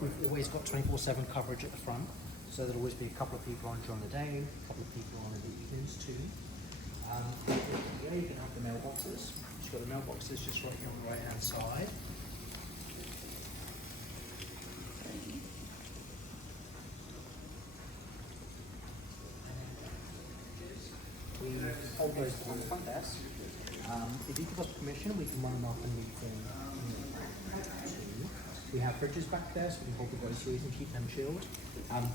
We've always got 24/7 coverage at the front, so there'll always be a couple of people on during the day, a couple of people on in the evenings too. Yeah, you can have the mailboxes. You've got the mailboxes just right here on the right hand side. We hold those behind the front desk. If you give us permission, we can run them up and leave them too. We have fridges back there, so we can hold the groceries and keep them chilled.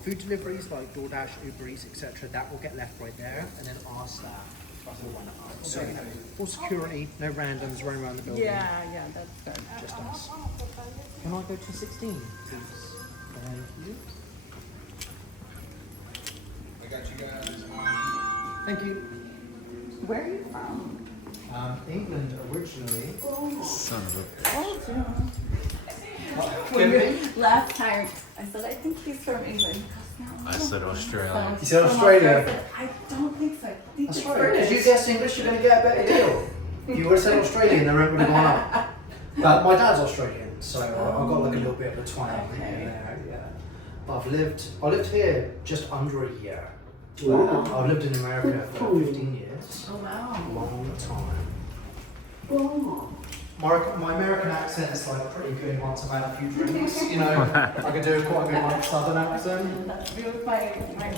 Food deliveries like DoorDash, Uber Eats, etc., that will get left right there, and then our staff will run it up. So full security, no randoms running around the building. Yeah, that's good. Just us. Can I go to 16, please? Thank you. I got you guys. Thank you. Where are you from? England originally. Son of a. Oh, yeah. When you- Last time I said I think he's from England. I said Australia. You said Australia? I don't think so. I think That's it's right. British. If you guess English, you're going to get a better deal. You would have said Australian, the rent would have gone up. But my dad's Australian, so I've got like a little bit of a twang in there. Yeah. But I lived here just under a year. Wow. I've lived in America for 15 years. Oh wow. Long time. My American accent is like pretty good once I've had a few drinks. You know, I can do quite a good like southern accent. That's me with my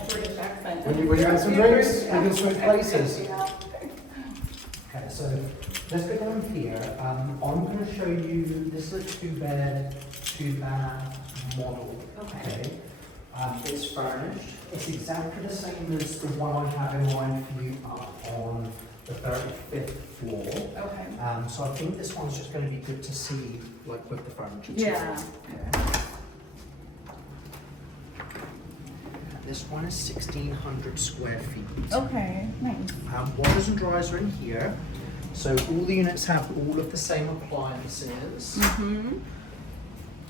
British accent. When you had some drinks, we can switch places. Yeah. Okay, so let's go down here. I'm going to show you, this is a 2-bed, 2-bath model. Okay. It's furnished. It's exactly the same as the one I have in mind for you up on the 35th floor. Okay. So I think this one's just going to be good to see, like with the furniture too. Yeah. Okay. This one is 1,600 square feet. Okay, nice. Washers and dryers are in here. So all the units have all of the same appliances. Mm-hmm.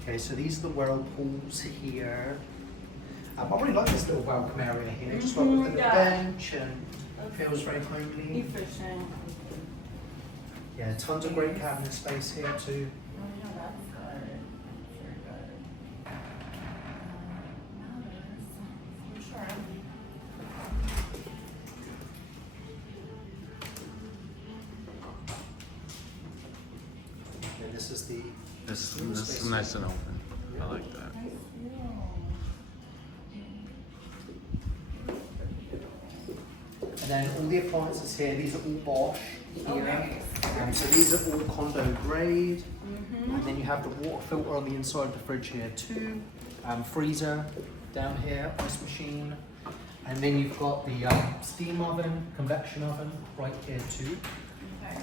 Okay, so these are the whirlpools here. I really like this little welcome area here, just like with the little Yeah. bench, and it feels very homely. Efficient. Yeah, tons of great cabinet space here too. Oh yeah, that's good. Very good. Sure. And this is the This is nice and open. I like that. Nice view. and then all the appliances here. These are all Bosch here. Okay. So these are all condo grade. Mm-hmm. And then you have the water filter on the inside of the fridge here too. Freezer down here, ice machine. And then you've got the steam oven, convection oven right here too. Okay.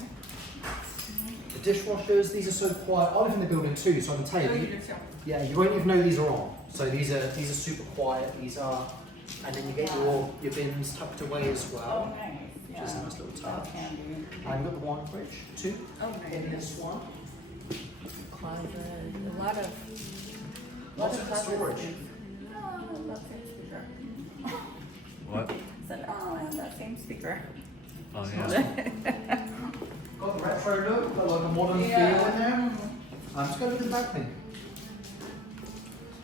The dishwashers, these are so quiet. I live in the building too, so I can tell you. Oh, you do too. Yeah, you won't even know these are on. So these are super quiet. These are, and then you get your bins tucked away as Oh, well. nice. Yeah. Just a nice little touch. That's handy. I've got the wine fridge too Okay. in this one. Closet. A lot of. Lots of storage. Oh, that same speaker. What? Said, oh, I have that same speaker. Oh yeah. Got the retro look, got like a modern feel in there. Just go look at the back thing.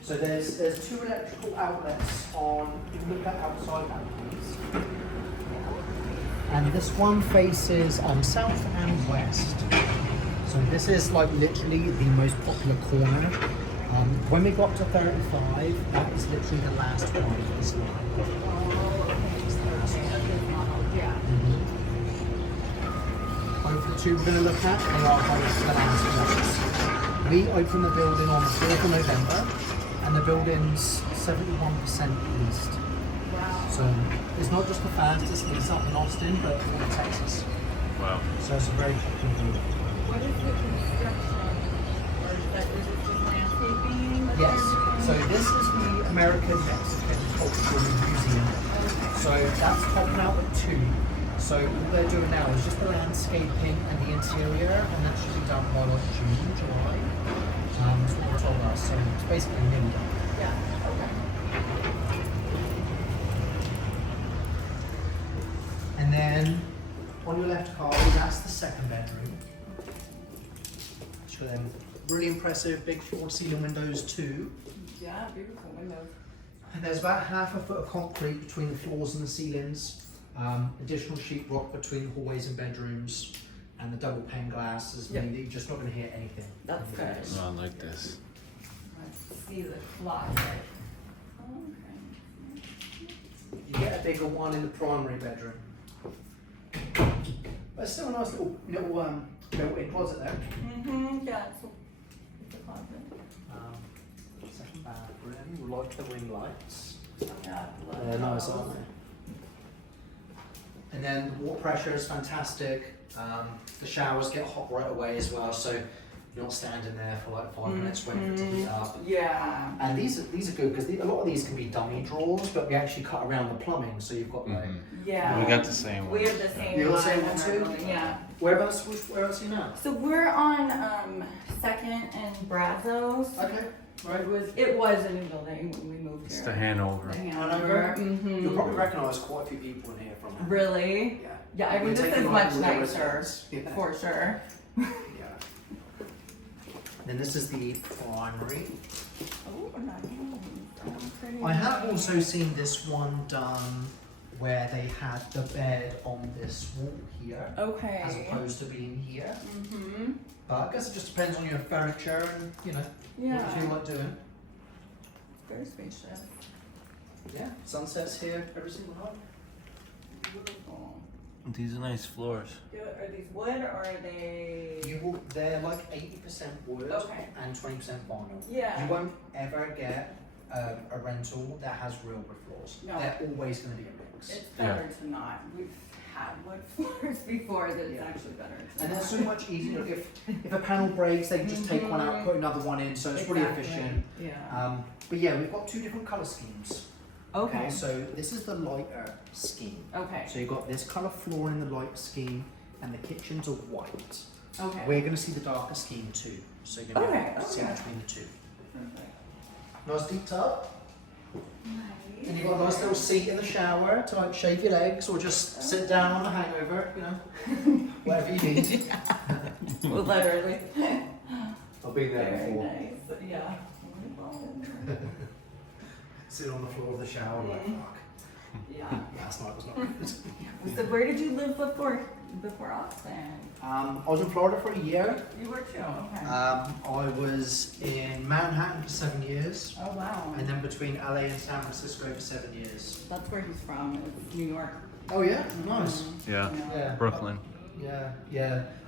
So there's 2 electrical outlets on, you can look at outside that please. And this one faces south and west. So this is like literally the most popular corner. When we got to 35, that was literally the last one of this line. Yeah. Both the 2 we're going to look at, they are both the last ones. We opened the building on the 4th of November, and the building's 71% leased. Wow. So it's not just the fastest lease up in Austin, but all of Texas. Wow. So it's a very popular building. What is the construction? Or is it just landscaping? Yes. So this is the American Mexican Cultural Museum. So that's topping out at 2. So what they're doing now is just the landscaping and the interior, and that should be done by like June, July. That's what they told us. So it's basically nearly done. Yeah. Okay. And then on your left, Carly, that's the 2nd bedroom. So then really impressive big floor-to-ceiling windows too. Yeah, beautiful windows. And there's about half a foot of concrete between the floors and the ceilings. Additional sheetrock between the hallways and bedrooms. And the double pane glass is meaning that you're just not going to hear anything. That's good. Oh, I like this. Let's see the closet. Okay. You get a bigger one in the primary bedroom. But it's still a nice little built-in closet there. Mm-hmm, yeah, it's a closet. Second bathroom, we like the ring lights. Yeah, They're nice, aren't they? And then the water pressure is fantastic. The showers get hot right away as well, so you're not standing there for like 5 minutes waiting for it to heat up. Yeah. And these are good because a lot of these can be dummy drawers, but we actually cut around the plumbing, so you've got like. Yeah. We got the same one. We have the same You got the one. same one in our too? building, yeah. Whereabouts are you now? So we're on 2nd and Brazos. Okay, right. It was a new building when we moved It's here. the Hanover. The Hanover? Hanover. Mm-hmm. You'll probably recognise quite a few people in here from that. Really? Yeah. Yeah, I mean We're this taking is on much all the nicer, residents. Yeah. for sure. Yeah. Then this is the primary. Oh, nice. Pretty I have nice. also seen this one done where they had the bed on this wall here, Okay. as opposed to being here. Mm-hmm. But I guess it just depends on your furniture and what you feel like doing. Very spacious. Yeah, sunsets here every single night. Beautiful. These are nice floors. Are these wood or are they? They're like 80% wood Okay. and 20% vinyl. Yeah. You won't ever get a rental that has real wood floors. No. They're always going to be a mix. It's better to not. We've had wood floors before that it's Yeah. actually better to And they're not. so much easier. If a panel breaks, they can just take one out, put another one in, so it's really Exactly. efficient. Yeah. But yeah, we've got two different colour schemes. Okay. So this is the lighter scheme. Okay. So you've got this colour floor in the light scheme, and the kitchens are white. Okay. We're going to see the darker scheme too. So you're going to Okay, see okay. between the two. Perfect. Nice deep tub. Nice. And you've got a nice little seat in the shower to like shave your legs or just sit down on the hangover, whatever you need. Well, literally. I've been there Very before. nice. Yeah. Sit on the floor of the shower, like fuck. Yeah. Last night was not good. So where did you live before Austin? I was in Florida for a year. You were too. Okay. I was in Manhattan for 7 years, Oh wow. and then between LA and San Francisco for 7 years. That's where he's from. It's New York. Oh yeah, nice. Yeah. Yeah. Brooklyn. Yeah.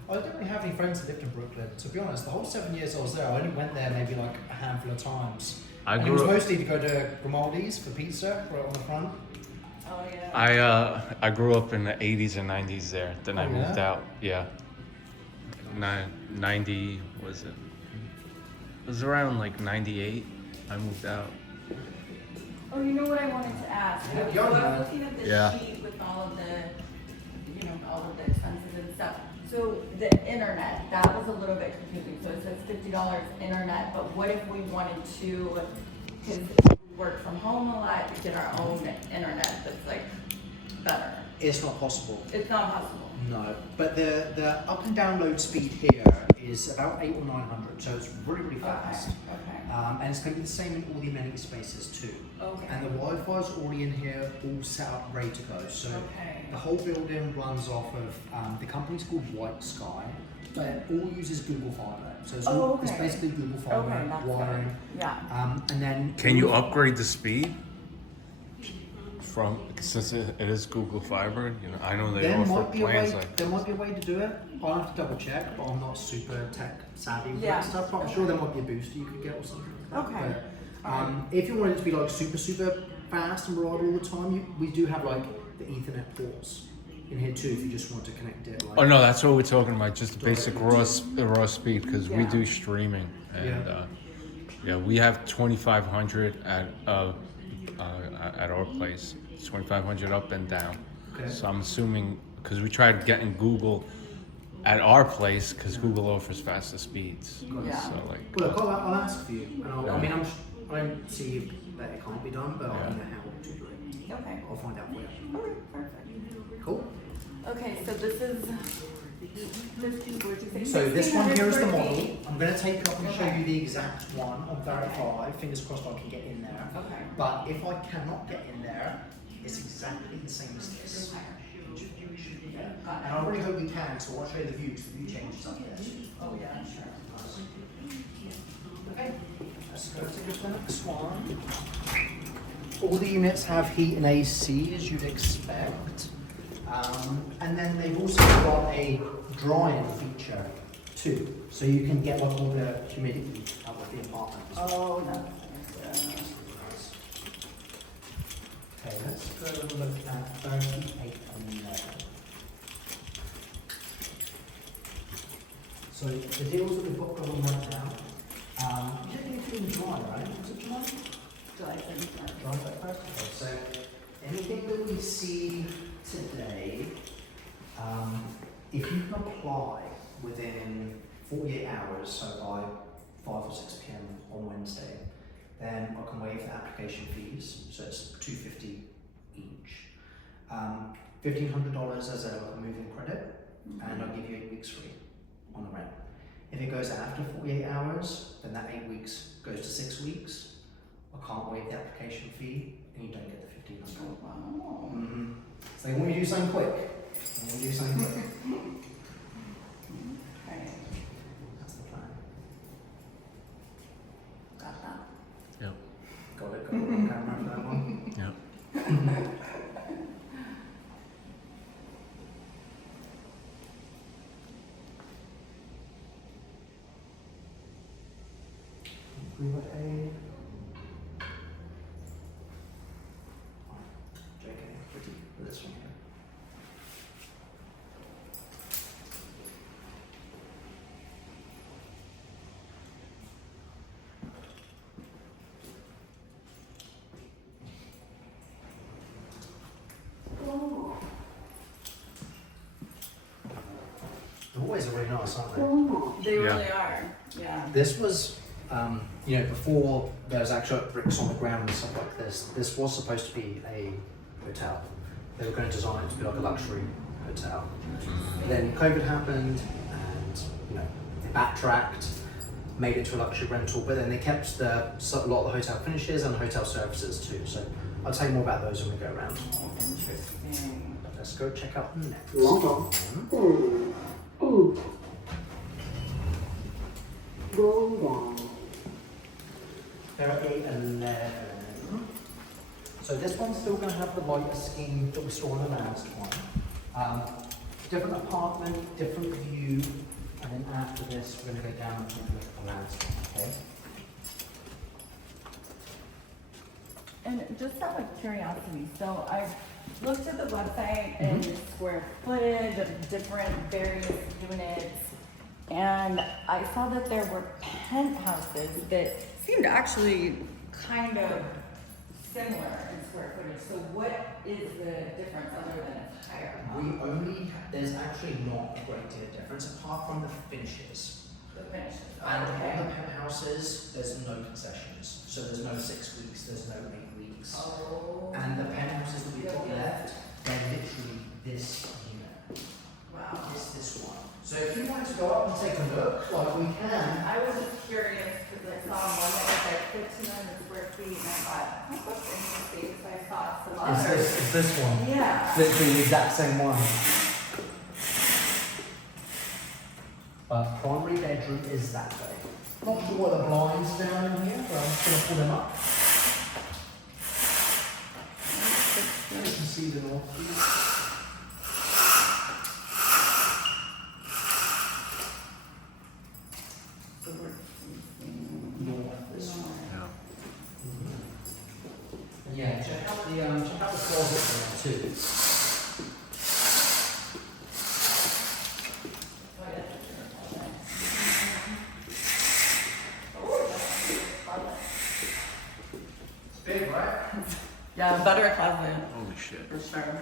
I don't really have any friends that lived in Brooklyn. To be honest, the whole 7 years I was there, I only went there maybe like a handful of times. I And it was grew up. mostly to go to Grimaldi's for pizza, right on the front. Oh yeah. I grew up in the 80s and 90s there. Then I Oh, moved yeah? out. Yeah. 90 was it? It was around like 98. I moved out. Oh, you know what I wanted to ask? Yeah, So I young was man. looking at the Yeah. sheet with all of the, all of the expenses and stuff. So the internet, that was a little bit confusing. So it says $50 internet, but what if we wanted to, because we work from home a lot, to get our own internet that's like better? It's not possible. It's not possible. No, but the up and download speed here is about 800 or 900, so it's really fast. Okay. And it's going to be the same in all the amenity spaces too. Okay. And the Wi-Fi's already in here, all set up, ready to go. So Okay. the whole building runs off of the company's called White Sky, but it all uses Google Fiber. So it's, Oh, it's okay. basically Google Fiber Okay, that's wiring. good. Yeah. And then Can you upgrade the speed? Since it is Google Fiber, I know they There offer might be a way. plans like. There might be a way to do it. I'll have to double check, but I'm not super tech savvy with Yeah. that stuff. But I'm sure there might be a booster you could get or something like that. Okay. But, if you wanted it to be like super fast and reliable all the time, we do have like the Ethernet ports in here too. If you just want to connect it. Like, Oh no, that's what we're talking about. Just the basic raw speed because we Yeah. do streaming and Yeah. we have 2500 at our place. It's 2500 up and down. Okay. So I'm assuming because we tried getting Google at our place because Google offers faster speeds. Yeah. So like. Well, look, I'll ask for you. And I mean, I don't see that it can't be done, but I Yeah. don't know how to do it. Okay. I'll find out for you. Okay, perfect. Cool. Okay, so this is So this one here is the 1,600 model. square feet. I'm going to take it up and show Okay. you the exact one on Verify. Fingers crossed I can get in there. Okay. But if I cannot get in there, it's exactly the same as this. Got And I really hope you can, so I'll show you the view, because the view changes up there. Oh, yeah, sure. Okay, let's go to the next one. All the units have heat and AC, as you'd expect. And then they've also got a drying feature too, so you can get like all the humidity out of the apartment. Oh, no. Okay, let's go look at 38 and 11. So the deals that we've got going on right now, you said you're doing dry, right? Was it dry? July 31st. Dry first? Okay, so anything that we see today, if you can apply within 48 hours, so by 5 or 6 p.m. on Wednesday, then I can waive the application fees, so it's $250 each. $1,500 as a moving credit, and I'll give you 8 weeks free on the rent. If it goes after 48 hours, then that 8 weeks goes to 6 weeks. I can't waive the application fee, and you don't get the $1,500. Wow. Mm-hmm. So they want you to do something quick. They want you to do something quick. Okay, That's the plan. got that. Yep. Got it, on camera for that one. Yep. We were a... JK, pretty for this one here. They're always really nice, aren't they? They Yeah. really are, yeah. This was, before there was actual bricks on the ground and stuff like this, this was supposed to be a hotel. They were going to design it to be like a luxury hotel. Then COVID happened and, they backtracked, made it to a luxury rental, but then they kept a lot of the hotel finishes and hotel services too. So I'll tell you more about those when we go around. Oh, interesting. Let's go check out the next one. There are 11. So this one's still going to have the lighter scheme that we saw on the last one. Different apartment, different view, and then after this we're going to go down and take a look at the landscape, okay? And just out of curiosity, so I looked at the website and the square footage of different various units, and I saw that there were penthouses that seemed actually kind of similar in square footage. So what is the difference other than it's higher? There's actually not a great deal of difference apart from the finishes. The finishes. And Okay. on the penthouses, there's no concessions. So there's no 6 weeks, there's no 8 weeks. Oh. And the penthouses that we've got left, they're literally this unit. Wow. This one. So if you wanted to go up and take a look, like we can. I was just curious because I saw one that was like 1,500 square feet, and I thought, that looks interesting, so I saw some others. It's this one. Yeah. Literally the exact same one. But primary bedroom is that way. Not sure what the blinds are down in here, but I'm just going to pull them up. You can see the north. So we're North this way. Yeah. Yeah, check out the closet there too. It's big, right? yeah, better closet Holy shit. for sure.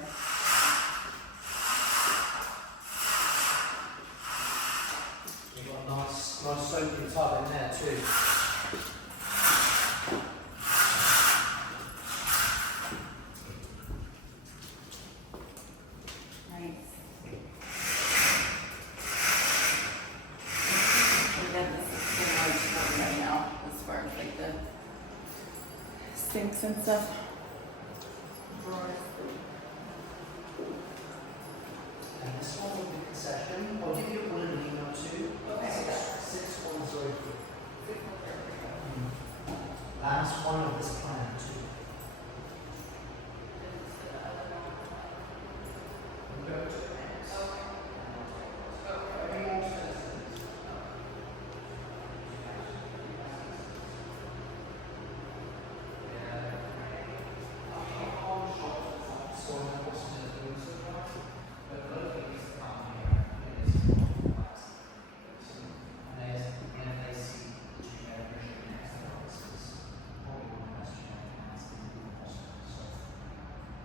You've got a nice soaking tub in there too. Nice. sinks and stuff. Drawers. And this one will be concession. I'll give you all in an email too. Okay. 6103. Last one of this plan too. We'll go to the next.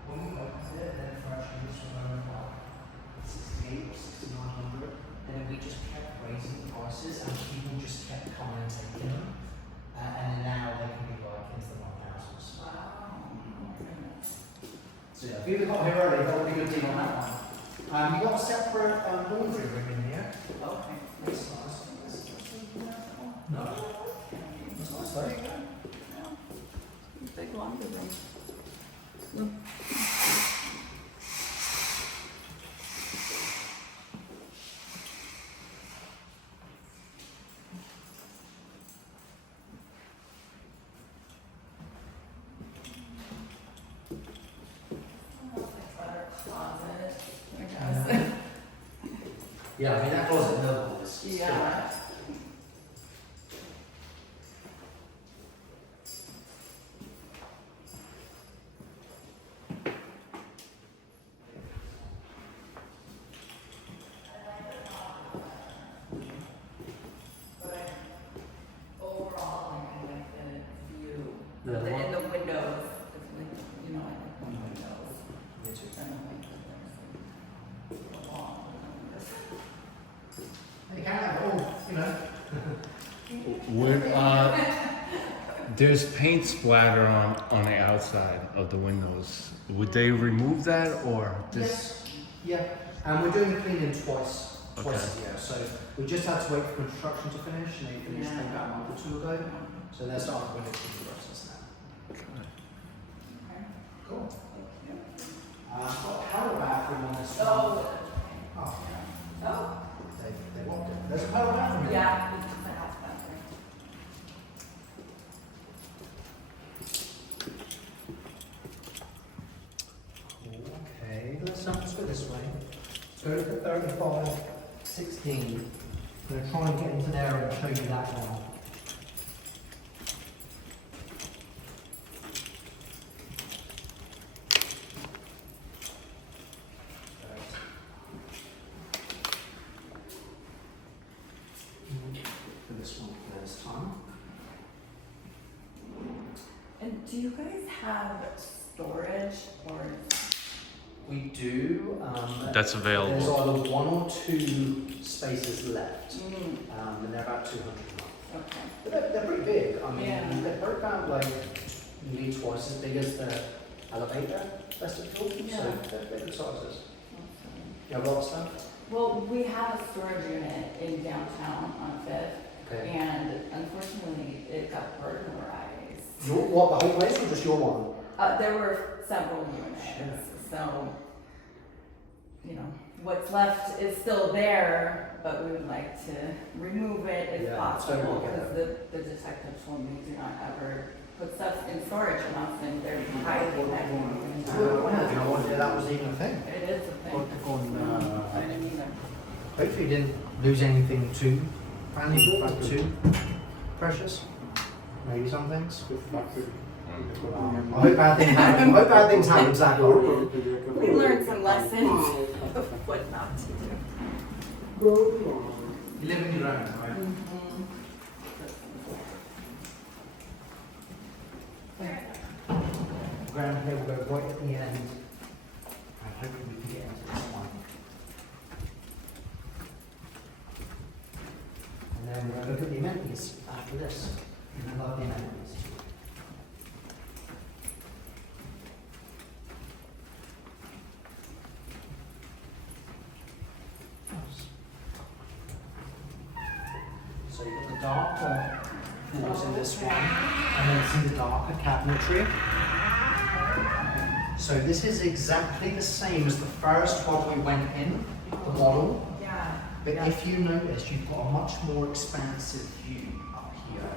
Any more citizens? And we just kept raising the prices and people just kept coming and taking them. And then now they can be like into the 1,000s. So yeah, if you got here early, that would be a good deal on that one. You've got a separate laundry room in here. Okay. That's nice. No. That's nice though. Big laundry room. Closet, I guess. Yeah, I mean that closet no is. Yeah. Overall, I like the view, The in what? the windows, you know, I like the windows. Me too. I don't like that there's a wall. You can't have it all, you know. Would there's paint splatter on the outside of the windows. Would they remove that or just? Yeah, and we're doing the cleaning twice Okay. a year. So we just had to wait for construction to finish, and they finished Yeah. about a month or two ago. So they're starting the window cleaning process now. Okay. Cool. Got a power bathroom on this one. Oh. Oh, Oh. they want it. There's a power bathroom. Yeah, it's just a house bathroom. Okay, let's go this way. Let's go to 35, 16. I'm going to try and get into there and show you that one. For this one first time. And do you guys have storage or? We do. That's There's available. either one or two spaces left, Mm, and they're about 200 a month. okay. But they're pretty big. I mean, Yeah. they're about like nearly twice as big as the elevator vestibule. Yeah. So they're good sizes. Awesome. You have a lot of stuff? Well, we have a storage unit in downtown on Fifth, Okay. and unfortunately, it got burglarized. Your, what, the whole place or just your one? There were several units, so, you know, what's left is still there, but we would like to remove it if Yeah, possible, totally get because the detective told me do not ever put stuff in storage unless then they're highly connected. I wonder that was even a thing. It is a thing. I didn't either. Hopefully you didn't lose anything too valuable, like too precious. Maybe some things. I hope bad things happen. I hope bad things happen, Zach. We learned some lessons of what not to do. You live in your own, right? Ground here will go right at the end. And hopefully we can get into this one. And then we're going to look at the amenities after this. And I love the amenities. So you've got the darker tools in this one, and then see the darker cabinetry. So this is exactly the same as the first one we went in, the model. Yeah. But if you notice, you've got a much more expansive view up here.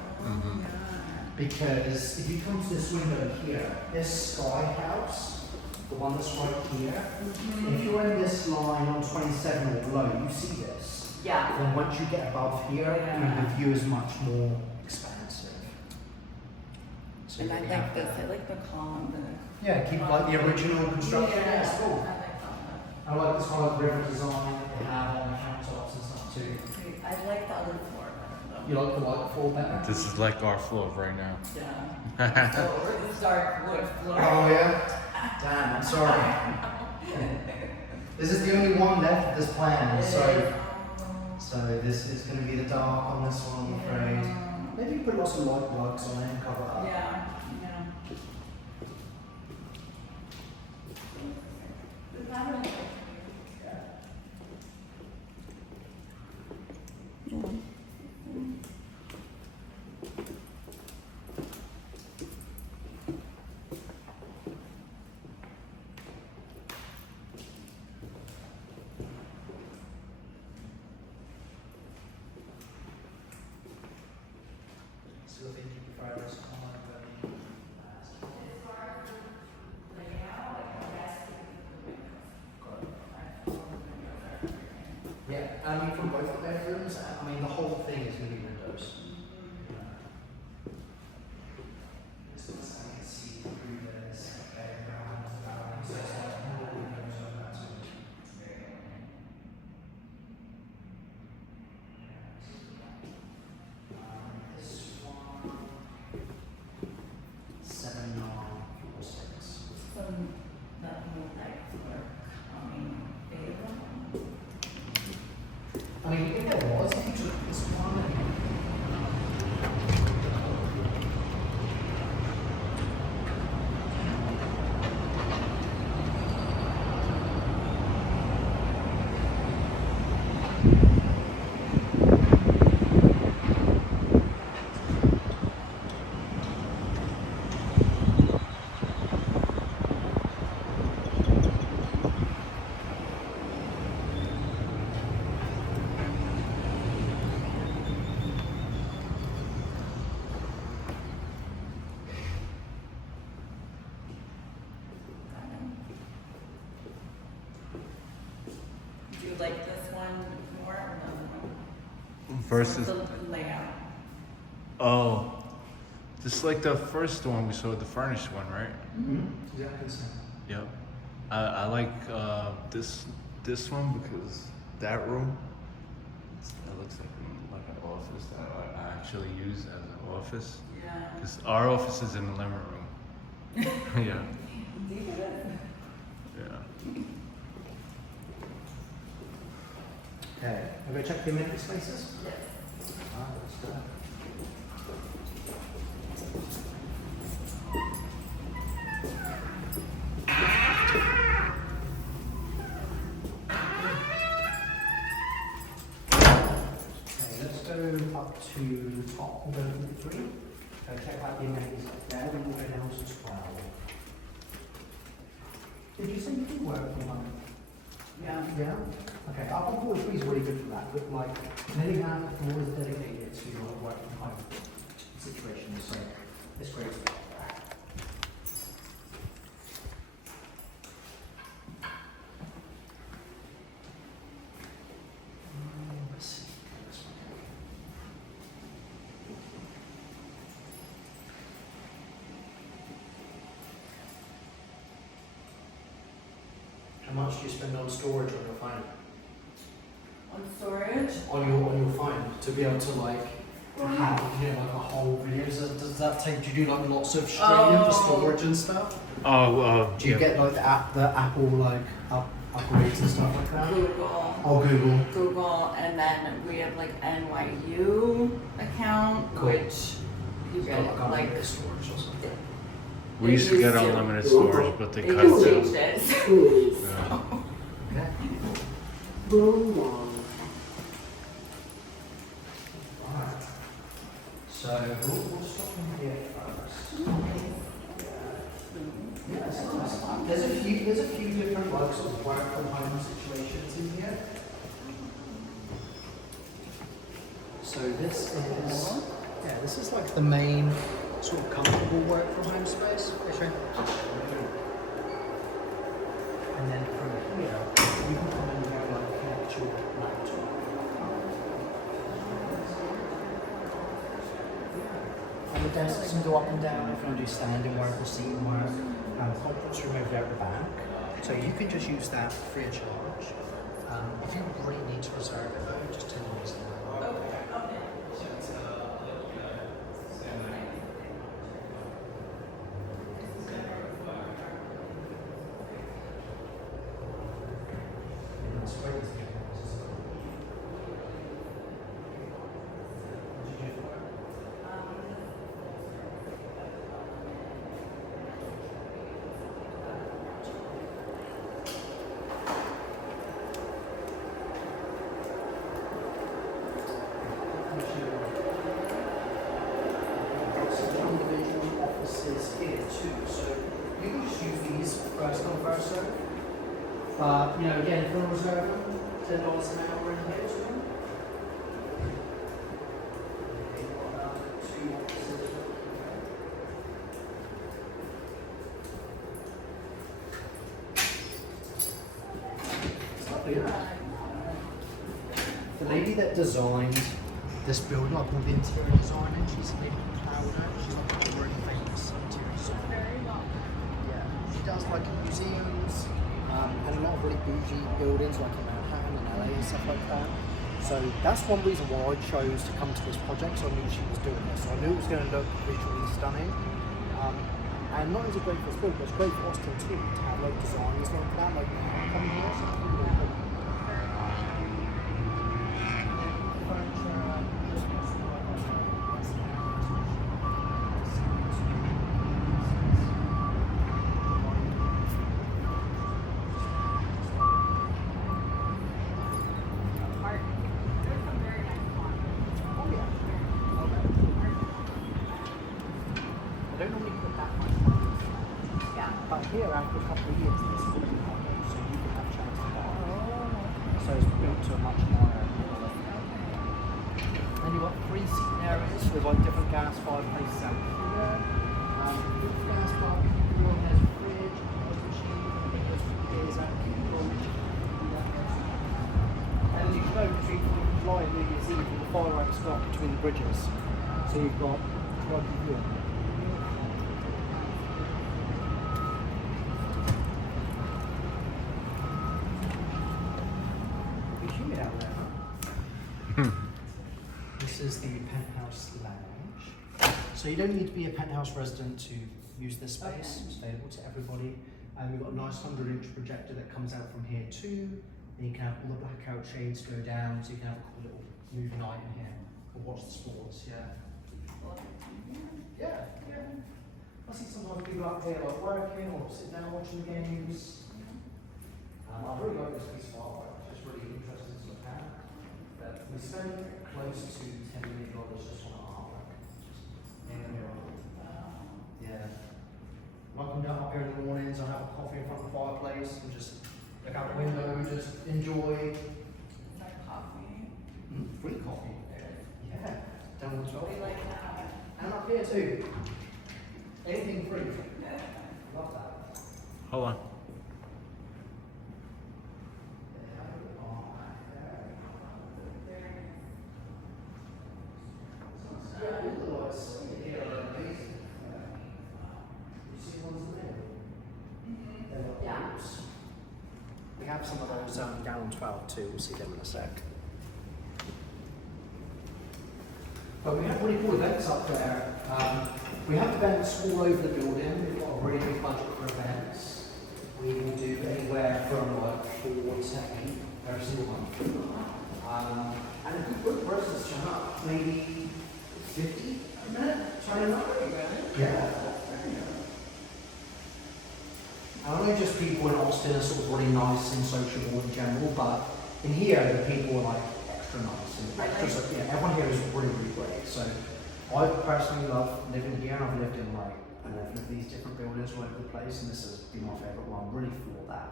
Because if you come to this window here, this sky house, the one that's right here, if you're in this line on 27 or below, you see this. Yeah. Then once you get above here, the view is much more expansive. So And I you like have this, that. I like the column, Yeah, keep like the original construction. Yeah, it's I cool. like that. I like this kind of river design that they have on the countertops and stuff too. I like the other floor better You like the white floor better? This is like our floor right now. though. Yeah. So we're this dark wood floor. Oh yeah? Damn, I'm sorry. This is the only one left of this plan, so this is going to be the dark on this one, I'm afraid. Maybe you put lots of light rugs on it and cover it up. Yeah. So I think you prefer us on the Yeah, I mean from both the bedrooms, I mean the whole thing is going to be windows. So it's like you can see through this background, so it's like more windows over that too. This one, 7946. Some that whole lights were coming available. I mean, if there was, if you took this one and Do you like this one more or the other one? Versus, The layout. oh, just like the first one we saw, the furnished one, right? exactly the same. Yep. I like this one because that room, it looks like an office that I actually use as an office. Yeah. Because our office is in the living room. Yeah. Yeah. Okay, I'm going to check the amenity spaces. Yes. Let's do that. Okay, let's go up to the top of the 3. Check out the amenities up there, then we'll go down to 12. Did you say you do work from home? Yeah. Yeah? Okay, up on 43 is really good for that, but like, many have the floor is dedicated to your work from home situation, so it's great to get there. Let's see, this one. How much do you spend on storage on your phone? On storage? On your phone to be able to like have like a whole video. Does that take? Do you do like lots of streaming for storage and stuff? Oh, Do you yeah. get like the Apple like upgrades and stuff like that? Google. Oh, Google. Google, and then we have like NYU account, Cool. which you get like. unlimited storage or something. We used to get They used to. unlimited storage, but they They cut it just changed down. it. Yeah. Okay. Alright. So So we'll stop in here first. Yeah, it's nice. There's a few different like sort of work from home situations in here. So this is like the main sort of comfortable work from home space. And then from here, you can come in here and like connect your laptop. And the desks can go up and down if you want to do standing work or seating work. Conference room over there at the back. So you can just use that free of charge. If you really need to reserve it though, just tell me something. Individual offices here too, so you can just use these first come first serve. But you know, again, if you want to reserve them, $10 an hour in here too. Two offices. It's lovely, isn't it? The lady that designed this building, like all the interior designing, she's a lady called Clouder. She's like a really famous interior designer. Yeah, she does like museums and a lot of really bougie buildings like in Manhattan and LA and stuff like that. So that's one reason why I chose to come to this project. So I knew she was doing this. So I knew it was going to look visually stunning. And not only is it great for this building, but it's great for Austin too to have like designers like that, like coming here. So it's really cool. I don't normally put that much money. Yeah. But here, after a couple of years, this is what you have, so you can have a chance to buy. So it's built to a much higher level. Then you've got 3 seating areas with like different gas fireplaces out here. Gas barbecue, there's a fridge, there's a machine, there's beers out here. And you can go between July and New Year's Eve with the fireworks stop between the bridges. So you've got rugby view. Humid out there, huh? This is the penthouse lounge. So you don't need to be a penthouse resident to use this space. Okay. It's available to everybody. And we've got a nice 100-inch projector that comes out from here too. And you can have all the blackout shades go down, so you can have a cool little movie night in here or watch the sports. Yeah. Yeah. I see sometimes people up here like working or sitting down watching games. I really like this piece of artwork. It's just really interesting to look at. We spent close to $10 million just on artwork. Yeah. When I come down up here in the mornings, I have a coffee in front of the fireplace and just look out the window and just enjoy. Like coffee. Free coffee. Yeah. Down the top. We like that. And up here too. Anything free. Love that. Hold on. Yeah. We have some of those down on 12 too, we'll see them in a sec. But we have really cool events up there. We have events all over the building. We've got a really big budget for events. We will do anywhere from like 4 to 8 every single month. And a good book for us is turn up, maybe 50 a minute, turning up. Yeah. And I know just people in Austin are sort of really nice and sociable in general, but in here the people are like extra nice and extra, so, yeah, everyone here is really, really great. So I personally love living here, and I've lived in like 11 of these different buildings all over the place, and this has been my favourite one. I'm really for that.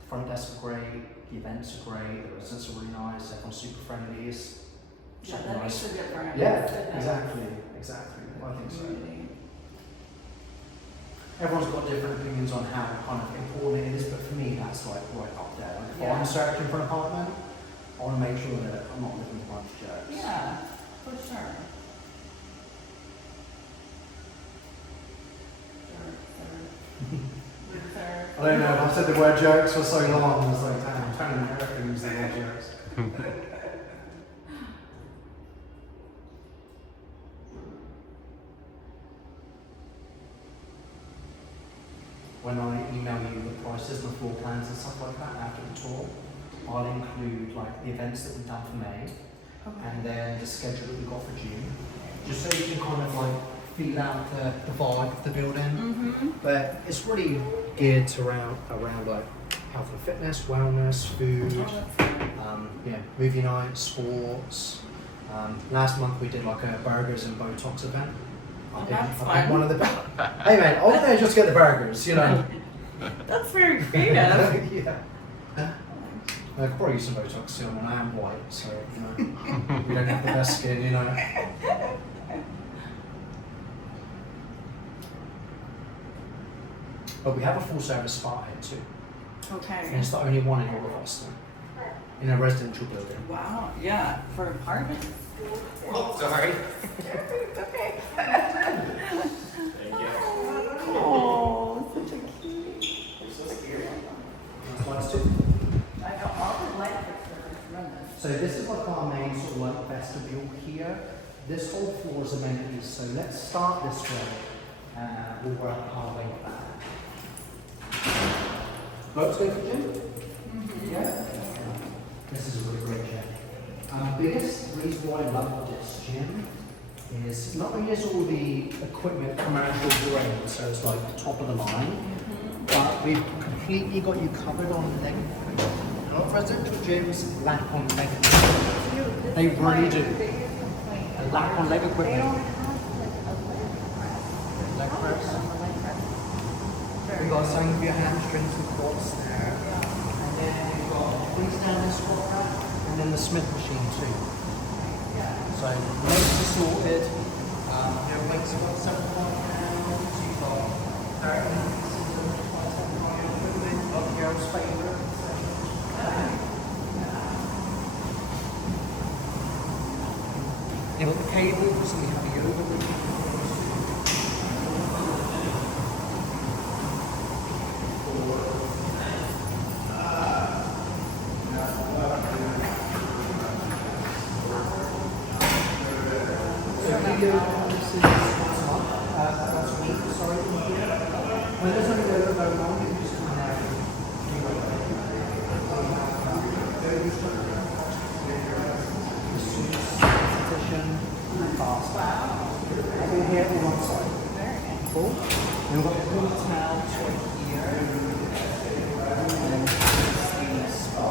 The front desk are great, the events are great, the residents are really nice, everyone's super friendly. It's Yeah, super that nice. makes a difference. Yeah, It's a exactly. I think so. community. Everyone's got different opinions on how kind of important it is, but for me, that's like right up there. Like if Yeah. I'm searching for an apartment, I want to make sure that I'm not living with a bunch of jerks. Yeah, for sure. I don't know, I've said the word jerks for so long, I was like, damn, I'm trying to American use the word jerks. When I email you the prices and the floor plans and stuff like that after the tour, I'll include like the events that we've done for May and then the schedule that we've got for June, just so you can kind of like feel out the vibe of the building. Mm-hmm. But it's really geared to around like health and fitness, wellness, food, yeah, movie nights, sports. Last month we did like a burgers and Botox event. Oh, I that's think fun. one of the hey man, I went there just to get the burgers, you know. That's very creative. Yeah. I could probably use some Botox still, and I am white, so you know we don't have the best skin, you know. But we have a full service spa here too. And Okay. it's the only one in all of Austin. In a residential building. Wow, yeah, for apartments. Oh, sorry. Okay. Oh, such a cutie. One's too. I know all the light fixtures run this. So this is like our main sort of like vestibule here. This whole floor is amenities. So let's start this way. We'll work our way back. Votes go for Jim? Yeah. This is a really great gym. Biggest reason why I love this gym is not only is all the equipment commercial grade, so it's like the top of the line, but we've completely got you covered on leg equipment. A lot of residential gyms lack on leg equipment. They really do. They lack on leg They equipment. don't have like a leg Leg press. We've got something for your hamstrings and quads there. And then we've got freestanding squat rack, and then the Smith machine too. So legs are sorted. Your weights are about 7 pounds. You've got 30 minutes of your favourite. You've got the cables and you have a yoga room. Video this is once a month, once a week, sorry, in here. When there's only a very long, you just come out and do what position, fast. All here on one side. Cool. Then we've got the cool towels right here. And then the spa.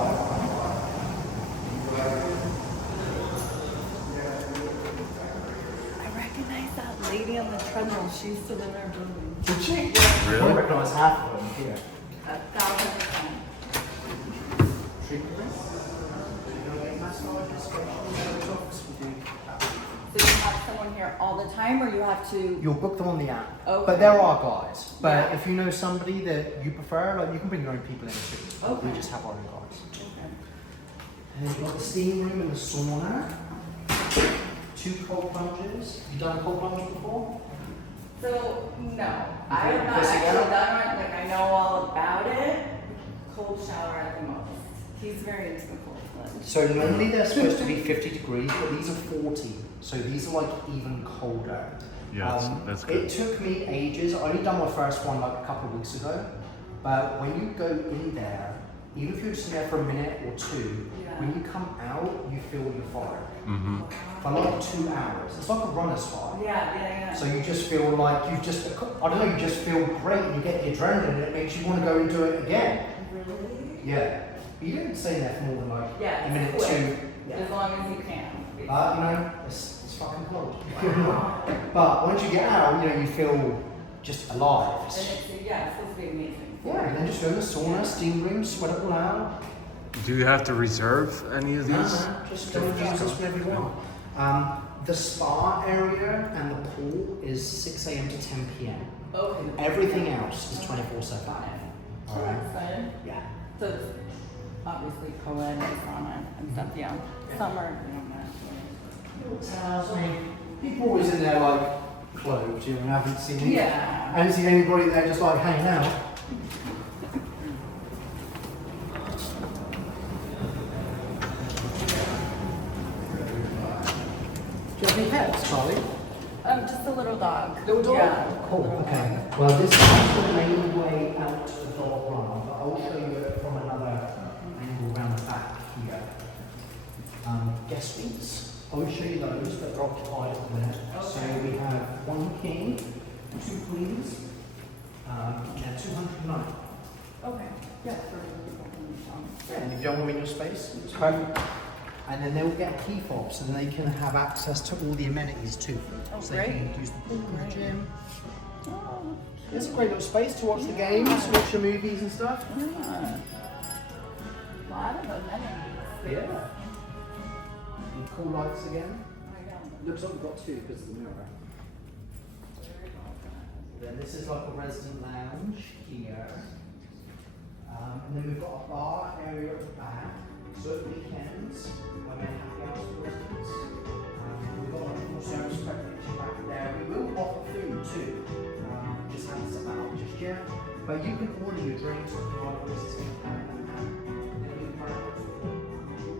I recognize that lady on the treadmill. She used to live in our building. Did she? Really? I recognise half of them here. 1,000%. Treatment. Massages, Botox, we do. So you have someone here all the time, or you have to? You'll book them on the app. Okay. But there are guys. But Yeah. if you know somebody that you prefer, like you can bring your own people in too. Okay. We just have our own guys. Okay. And then you've got the steam room and the sauna. 2 cold plunges. You done a cold plunge before? So no, I have not Pussy actually out? done one. Like I know all about it. Cold shower at the most. He's very into the cold plunge. So normally they're supposed to be 50 degrees, but these are 40. So these are like even colder. Yeah, that's good. It took me ages. I only done my first one like a couple of weeks ago. But when you go in there, even if you're just in there for a minute or two, Yeah. when you come out, you feel euphoric. Mm-hmm. For like 2 hours. It's like a runner's high. Yeah. So you just feel like I don't know, you just feel great and you get the adrenaline and it makes you want to go and do it again. Really? Yeah. But you don't stay there for more than like Yeah, a minute it's or quick. two. As long as you can. You know, it's fucking cold. But once you get out, you feel just alive. And it's supposed to be amazing. Yeah, and then just go in the sauna, steam room, sweat it all out. Do you have to reserve any of these? No, just go and use this whenever you want. The spa area and the pool is 6 a.m. to 10 p.m. Okay. Everything else is 24/7. Oh, that's fun. Yeah. So it's obviously co-ed and sauna and stuff, yeah. Summer, People always in there like clothed, I haven't seen any, Yeah. I haven't seen anybody there just like hanging out. Do you have any pets, Charlie? Just a little dog. Little dog? Yeah. Cool, okay. Well, this is the main way out to the dog run, but I'll show you it from another angle around the back here. Guest suites. I'll show you those, but they're occupied at the minute. So we have one king, 2 queens, and 200 night. Okay. Yeah. Yeah, and if you don't want them in your space, it's perfect. And then they'll get key fobs and they can have access to all the amenities too. Oh, so great. they can use the pool and the gym. Oh, It's a great little space to watch the games, watch the movies and stuff. yeah. A lot of amenities. Yeah. And cool lights again. I know. Looks like we've got 2 because of the mirror. Then this is like a resident lounge here. And then we've got a bar area at the back. So at weekends, when we're happy hours for residents, we've got a full service preparation back there. We will offer food too. Just haven't set that up just yet. But you can order your drinks or your items and then you can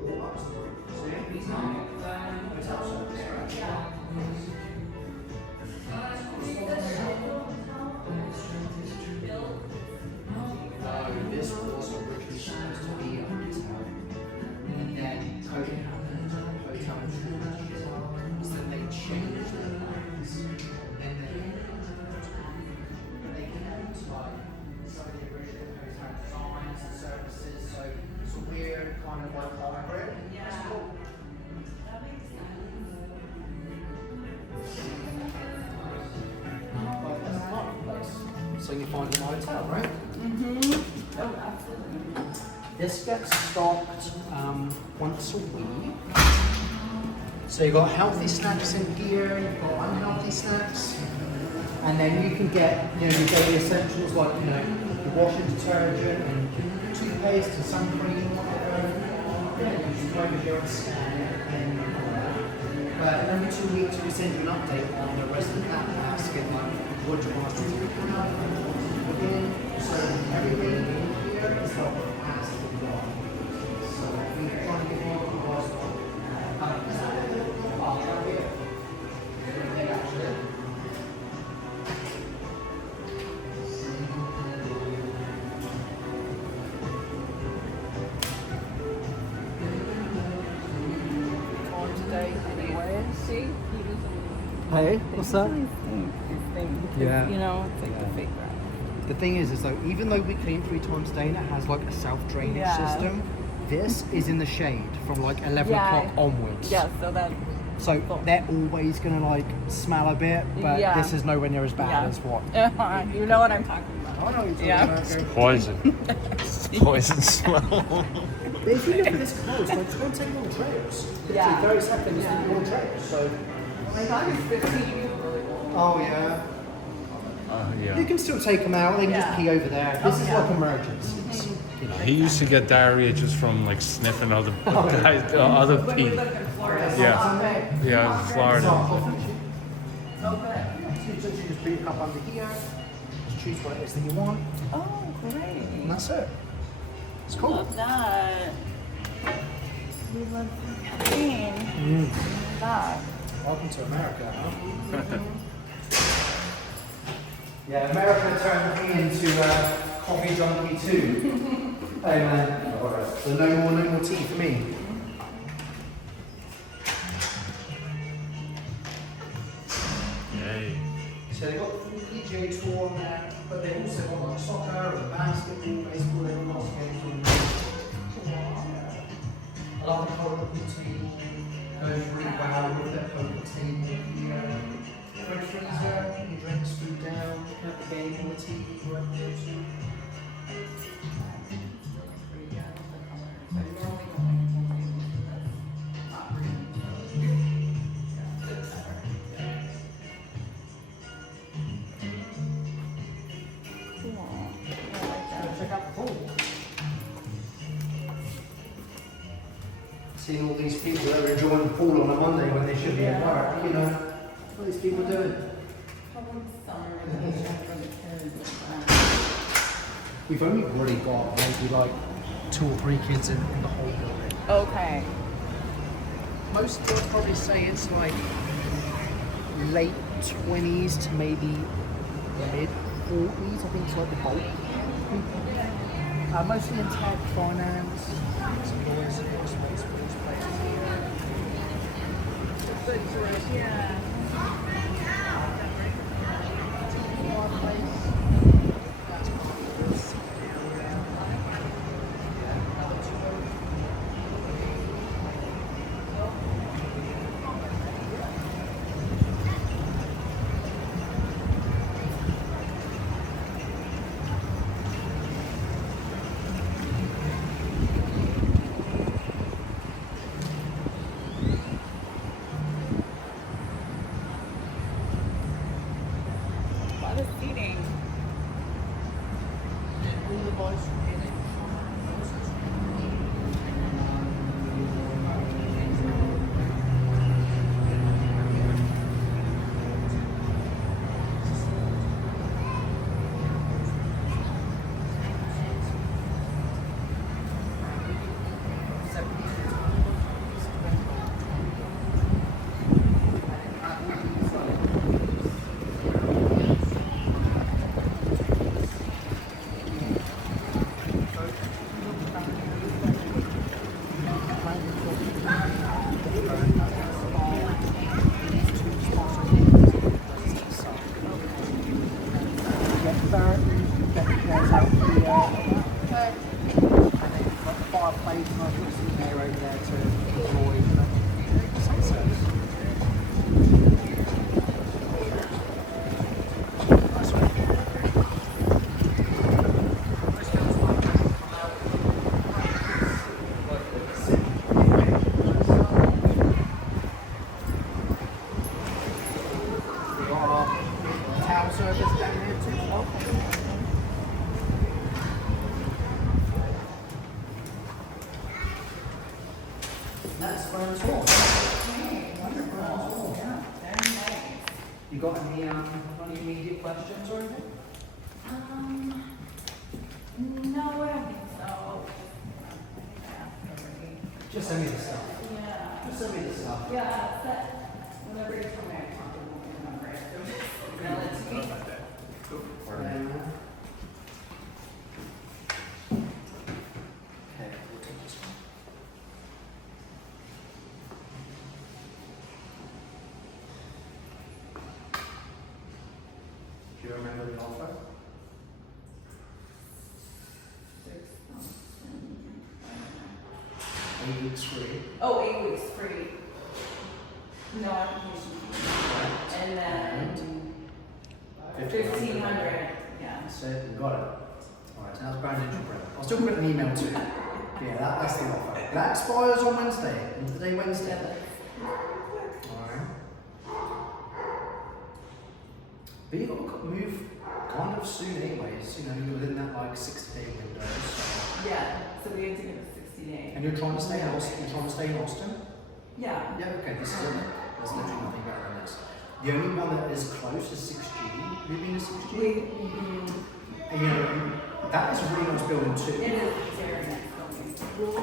all up to the roof. So it's not hotel service, right? This was originally supposed to be a hotel. And then COVID happened, hotel changed, so they changed their plans. And then they kept like some of the original hotel designs and services, so it's a weird kind of like hybrid. It's cool. Like that's a fun place. So you find a hotel, right? Mm-hmm. Oh, absolutely. This gets stocked once a week. So you've got healthy snacks in here, you've got unhealthy snacks, and then you can get your daily essentials like your washing detergent and toothpaste and sun cream, whatever. Yeah, you just go over here and scan it, and but every 2 weeks we send you an update on the resident app asking like what you want us to do. So everything in here is like as we go. So we try and get more of the last one. Today anyway. See? Hey, what's up? These things, because, Yeah. it's like the fake ground. The thing is though, even though we clean 3 times a day and it has like a self-drainage Yeah. system, this is in the shade from like 11 Yeah. o'clock onwards. Yeah, so that. So they're always gonna like smell a bit, but Yeah. this is nowhere near as bad Yeah. as what. You know what I'm talking about. I know you're Yeah. talking about. Poison. Poison smell. But if you look at this close, like, go and take long trails. Yeah. Literally 30 seconds Yeah. to long trails. So, My dog is 15. oh yeah. Yeah. You can still take them out. They can just Yeah. pee over there. This is yeah. like emergencies. You know. He used to get diarrhea just from like sniffing other guys, Oh, other When we pee. lived in Florida. Yeah. Okay. Yeah, in Florida. Oh, good. So you just put your cup under here. Just choose what it is that you want, Oh, great. and that's it. It's cool. Love that. We love caffeine. Dog. Welcome to America, huh? Yeah, America turned me into a coffee junkie too. Hey man. So no more tea for me. Yay. So they got the PGA Tour on there, but they also got like soccer and basketball, baseball, they've got lots of games on there. I love the colour of the team. Goes really well with the poker table here. Fridge freezer, your drinks, food down, you can have the game on the TV right there too. Check out the pool. Seeing all these people that are enjoying the pool on a Monday when they should be at work, you know, what are these people doing? We've only really got maybe like 2 or 3 kids in the whole building. Okay. Most would probably say it's like late 20s to maybe mid 40s. I think it's like the bulk. Mostly in tech, finance, some lawyers, space places here. Yeah. A lot of seating. All the boys in it. Fireplace, and I've got some air over there to enjoy the sunsets. Nice one. We got our towel service down here too. That's Burns Hall. Wonderful. Yeah. Very nice. You got any immediate questions or anything? No, I don't think so. Just send me the stuff. Yeah. Just send me the stuff. Yeah, that, whenever you come back, I won't remember it. So just email it to me. Okay, we'll take this one. Do you remember the offer? 8 weeks free. Oh, 8 weeks free. No application fee. And then 1,500, yeah. That's it, we got it. Alright, so that's Brandon Brent. I'll still put an email to you. Yeah, that's the offer. That expires on Wednesday. Is today Wednesday? Alright. But you've got to move kind of soon anyways. You know, you're within that like 60-day window. So. Yeah, so we have to give it 60 days. And you're trying to stay in Austin? You're trying to stay in Austin? Yeah. Yeah, okay, this is it. There's literally nothing better than this. The only one that is close is 6G. Have you been to 6G? And you know, that is a really nice building too. It is very nice building.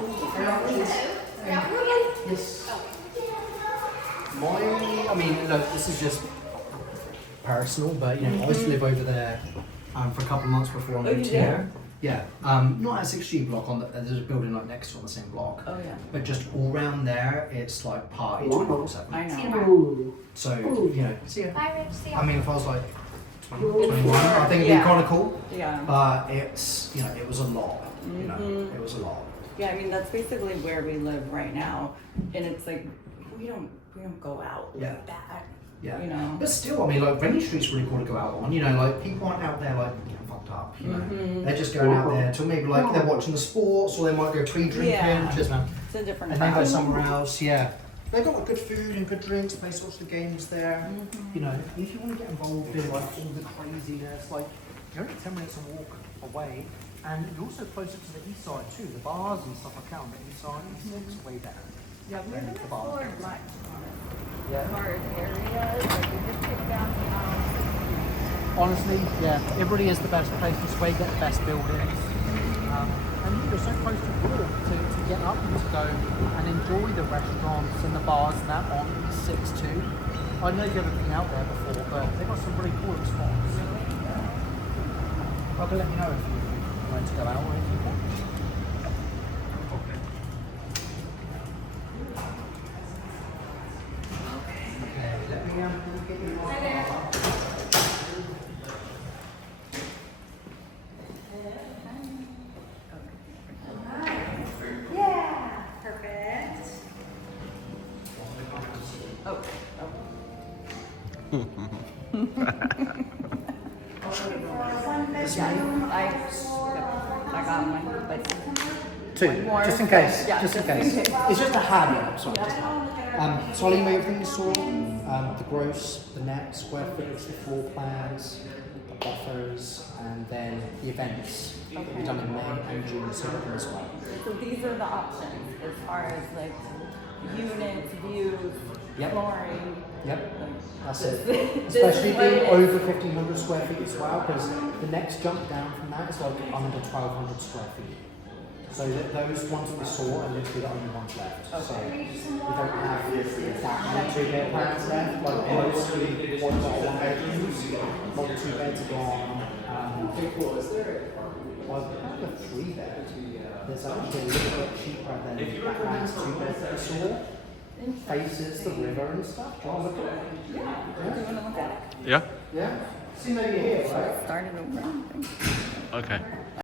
Yes. My only, I mean, look, this is just personal, but you know, I used to live over there for a couple of months before I moved you here. Yeah, not at 6G block, there's a building like next to on the same block. Oh, yeah. But just all around there, it's like party 24/7. I See you know. tomorrow. So, you know, see ya. Bye, Rich. See you. I mean, if I was like 20, 21, I think it'd be Yeah. kind of cool. Yeah. But it's, you know, it was a lot. You know, Mhm. it was a lot. Yeah, I mean, that's basically where we live right now. And it's like we don't go out Yeah. like that. Yeah. You know. But still, I mean, like, Rennie Street's really cool to go out on. You know, like, people aren't out there, like, getting fucked up, you know. Mhm. They're just going out there to maybe, like, they're watching the sports, or they might go tree drinking, Yeah. just, man. It's a different And then go vibe. somewhere else, yeah. They've got, like, good food and good drinks, they watch the games there. Mhm. You know, if you want to get involved in, like, all the craziness, like, you're only 10 minutes a walk away, and you're also closer to the east side, too. The bars and stuff like that on the east side, it's way better. Yeah, we haven't The bars. explored much Yeah. as far as areas. Like we just picked down Honestly, yeah, it really is the best place. It's where you get the best buildings. And you're so close to the water to get up and to go and enjoy the restaurants and the bars and that on E6 too. I know you've ever been out there before, but they've got some really cool spots. I'll let you know if you want to go out or if you want. Okay, let me get you Yeah, perfect. Oh, I got one, but two, One more. just in case. Yeah, just in just in case. case. It's just a habit. Sorry, just a habit. So I'll email everything you saw, the gross, the net, square footage, the floor plans, the buffers, and then the events that we've done in May and June so that as well. so these are the options as far as like units, views, Yep. flooring. Yep, Like, that's this- it. this is Especially what it being is. over 1,500 square feet as well, because the next jump down from that is like under 1,200 square feet. So those ones we saw are literally the only ones left. So we don't have that many two-bed plans left. Like mostly ones are one bedrooms, not two beds are gone. Well, the three bed, there's actually a little bit cheaper than that last two beds that we saw. Faces the river and stuff. Do you want to look at it? Do you want to look at it? Yeah. Yeah? See, maybe you're here, right? Started over. Okay.